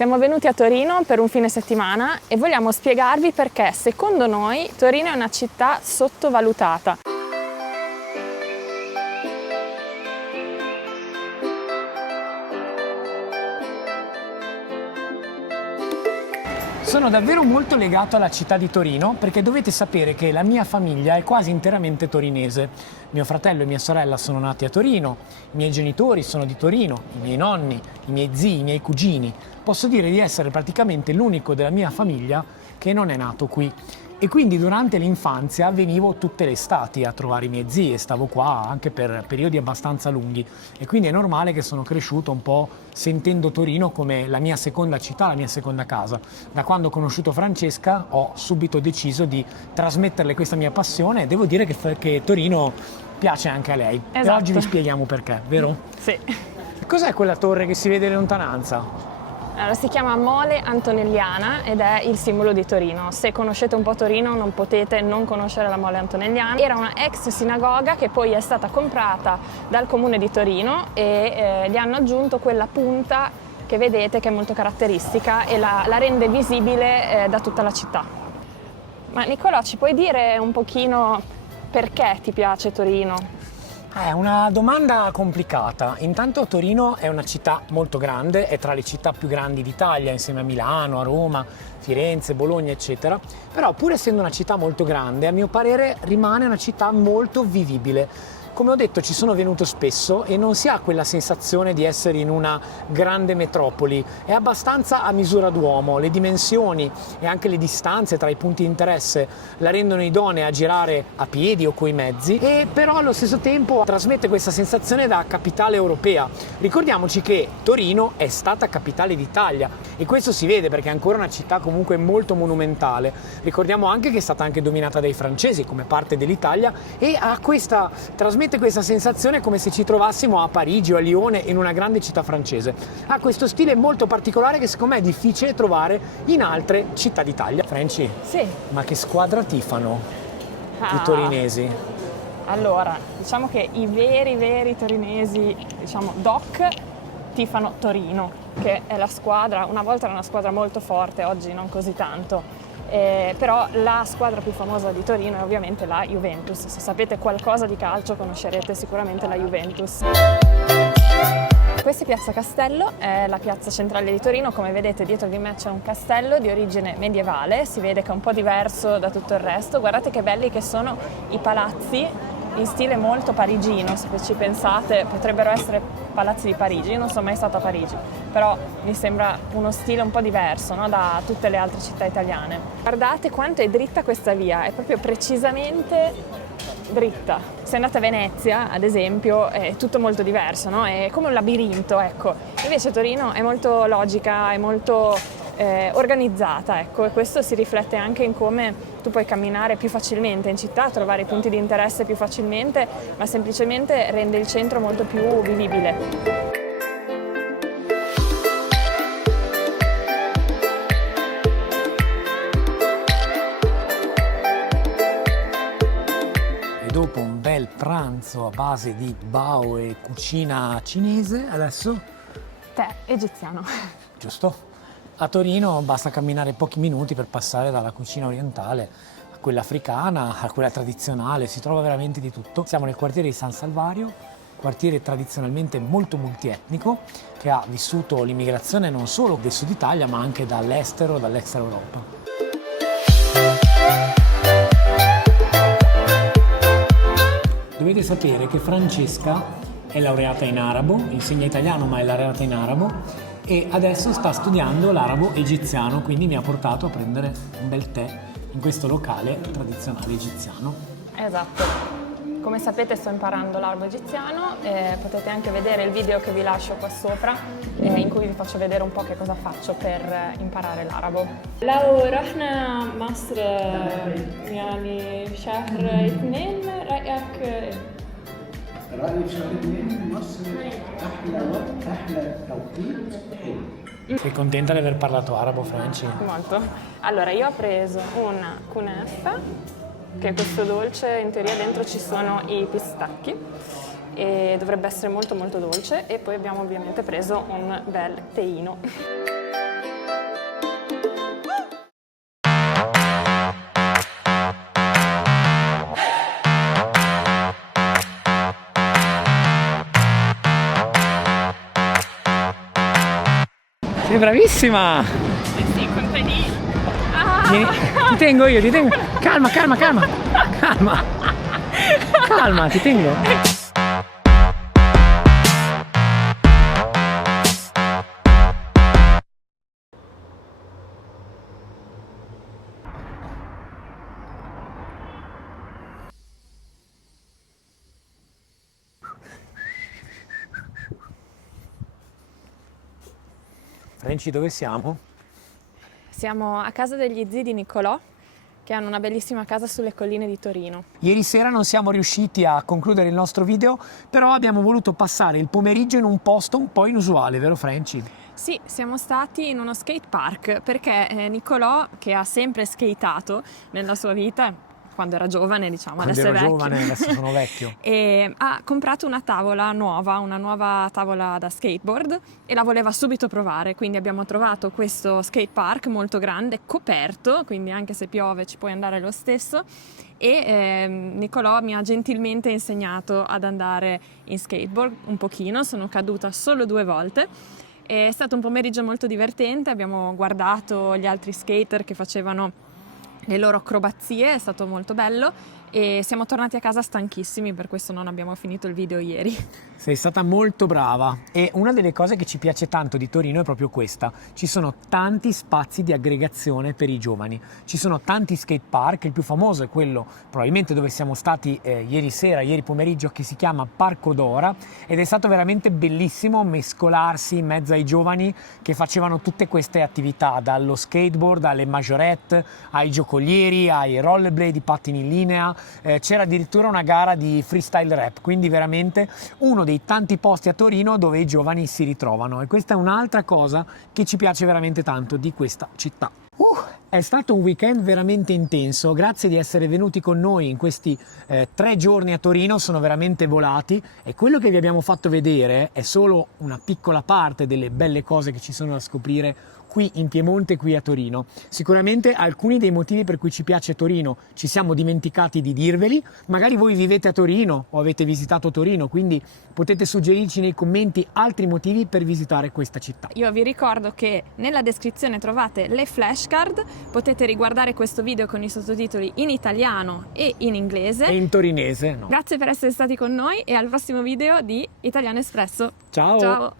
Siamo venuti a Torino per un fine settimana e vogliamo spiegarvi perché, secondo noi, Torino è una città sottovalutata. Sono davvero molto legato alla città di Torino perché dovete sapere che la mia famiglia è quasi interamente torinese. Mio fratello e mia sorella sono nati a Torino, i miei genitori sono di Torino, i miei nonni, i miei zii, i miei cugini. Posso dire di essere praticamente l'unico della mia famiglia che non è nato qui. E quindi durante l'infanzia venivo tutte le estati a trovare i miei zii e stavo qua anche per periodi abbastanza lunghi. E quindi è normale che sono cresciuto un po' sentendo Torino come la mia seconda città, la mia seconda casa. Da quando ho conosciuto Francesca ho subito deciso di trasmetterle questa mia passione e devo dire che Torino piace anche a lei. Esatto. E oggi vi spieghiamo perché, vero? Sì. Cos'è quella torre che si vede in lontananza? Allora, si chiama Mole Antonelliana ed è il simbolo di Torino. Se conoscete un po' Torino non potete non conoscere la Mole Antonelliana. Era una ex sinagoga che poi è stata comprata dal comune di Torino e gli hanno aggiunto quella punta che vedete che è molto caratteristica e la rende visibile da tutta la città. Ma Nicolò, ci puoi dire un pochino perché ti piace Torino? È una domanda complicata. Intanto Torino è una città molto grande, è tra le città più grandi d'Italia, insieme a Milano, a Roma, Firenze, Bologna, eccetera. Però pur essendo una città molto grande, a mio parere rimane una città molto vivibile. Come ho detto, ci sono venuto spesso e non si ha quella sensazione di essere in una grande metropoli, è abbastanza a misura d'uomo, le dimensioni e anche le distanze tra i punti di interesse la rendono idonea a girare a piedi o coi mezzi, e però allo stesso tempo trasmette questa sensazione da capitale europea. Ricordiamoci che Torino è stata capitale d'Italia e questo si vede perché è ancora una città comunque molto monumentale. Ricordiamo anche che è stata anche dominata dai francesi come parte dell'Italia e trasmette questa sensazione come se ci trovassimo a Parigi o a Lione in una grande città francese. Ha questo stile molto particolare che secondo me è difficile trovare in altre città d'Italia. Franci, Sì. ma che squadra tifano i torinesi? Allora, diciamo che i veri torinesi, diciamo doc, tifano Torino, che è la squadra, una volta era una squadra molto forte, oggi non così tanto. Però la squadra più famosa di Torino è ovviamente la Juventus. Se sapete qualcosa di calcio conoscerete sicuramente la Juventus. Questa è Piazza Castello, è la piazza centrale di Torino. Come vedete dietro di me c'è un castello di origine medievale, si vede che è un po' diverso da tutto il resto. Guardate che belli che sono i palazzi in stile molto parigino, se ci pensate potrebbero essere palazzi di Parigi. Io non sono mai stata a Parigi, però mi sembra uno stile un po' diverso, no, da tutte le altre città italiane. Guardate quanto è dritta questa via, è proprio precisamente dritta. Se andate a Venezia, ad esempio, è tutto molto diverso, no? È come un labirinto, ecco. Invece Torino è molto logica, è molto organizzata, ecco, e questo si riflette anche in come tu puoi camminare più facilmente in città, trovare i punti di interesse più facilmente, ma semplicemente rende il centro molto più vivibile. Dopo un bel pranzo a base di bao e cucina cinese, adesso? Tè egiziano. Giusto? A Torino basta camminare pochi minuti per passare dalla cucina orientale a quella africana, a quella tradizionale, si trova veramente di tutto. Siamo nel quartiere di San Salvario, quartiere tradizionalmente molto multietnico, che ha vissuto l'immigrazione non solo del sud Italia ma anche dall'estero, dall'extra Europa. Dovete sapere che Francesca è laureata in arabo, insegna italiano ma è laureata in arabo e adesso sta studiando l'arabo egiziano, quindi mi ha portato a prendere un bel tè in questo locale tradizionale egiziano. Esatto. Come sapete sto imparando l'arabo egiziano, potete anche vedere il video che vi lascio qua sopra in cui vi faccio vedere un po' che cosa faccio per imparare l'arabo. لو رحنا مصر يعني في شهر 2 رأيك إيه؟ رأيي في شهر 2 مصر أحلى وقت أحلى توقيت حلو. Sei contenta di aver parlato arabo, Franci? Molto. Allora, io ho preso un kunef, che è questo dolce, in teoria dentro ci sono i pistacchi e dovrebbe essere molto molto dolce, e poi abbiamo ovviamente preso un bel teino. Sei bravissima! Sì, contadini. Vieni, ti tengo io, ti tengo. Calma, calma, calma. Calma. Calma, ti tengo. Renci, dove siamo? Siamo a casa degli zii di Nicolò, che hanno una bellissima casa sulle colline di Torino. Ieri sera non siamo riusciti a concludere il nostro video, però abbiamo voluto passare il pomeriggio in un posto un po' inusuale, vero Franci? Sì, siamo stati in uno skate park perché Nicolò, che ha sempre skatato nella sua vita, quando era giovane, diciamo, Quando adesso ero è vecchio. giovane, adesso sono vecchio. E ha comprato una tavola nuova, una nuova tavola da skateboard e la voleva subito provare, quindi abbiamo trovato questo skate park molto grande, coperto, quindi anche se piove ci puoi andare lo stesso, e Nicolò mi ha gentilmente insegnato ad andare in skateboard un pochino, sono caduta solo 2 volte. È stato un pomeriggio molto divertente, abbiamo guardato gli altri skater che facevano le loro acrobazie, è stato molto bello e siamo tornati a casa stanchissimi, per questo non abbiamo finito il video ieri. Sei stata molto brava e una delle cose che ci piace tanto di Torino è proprio questa: ci sono tanti spazi di aggregazione per i giovani, ci sono tanti skate park, il più famoso è quello probabilmente dove siamo stati ieri pomeriggio, che si chiama Parco Dora, ed è stato veramente bellissimo mescolarsi in mezzo ai giovani che facevano tutte queste attività, dallo skateboard alle majorette, ai giocolieri, ai rollerblade, i pattini in linea, c'era addirittura una gara di freestyle rap, quindi veramente uno dei tanti posti a Torino dove i giovani si ritrovano, e questa è un'altra cosa che ci piace veramente tanto di questa città. È stato un weekend veramente intenso, grazie di essere venuti con noi in questi 3 giorni a Torino, sono veramente volati, e quello che vi abbiamo fatto vedere è solo una piccola parte delle belle cose che ci sono da scoprire qui in Piemonte, qui a Torino. Sicuramente alcuni dei motivi per cui ci piace Torino ci siamo dimenticati di dirveli, magari voi vivete a Torino o avete visitato Torino, quindi potete suggerirci nei commenti altri motivi per visitare questa città. Io vi ricordo che nella descrizione trovate le flashcard, potete riguardare questo video con i sottotitoli in italiano e in inglese. E in torinese, no. Grazie per essere stati con noi e al prossimo video di Italiano Espresso. Ciao! Ciao!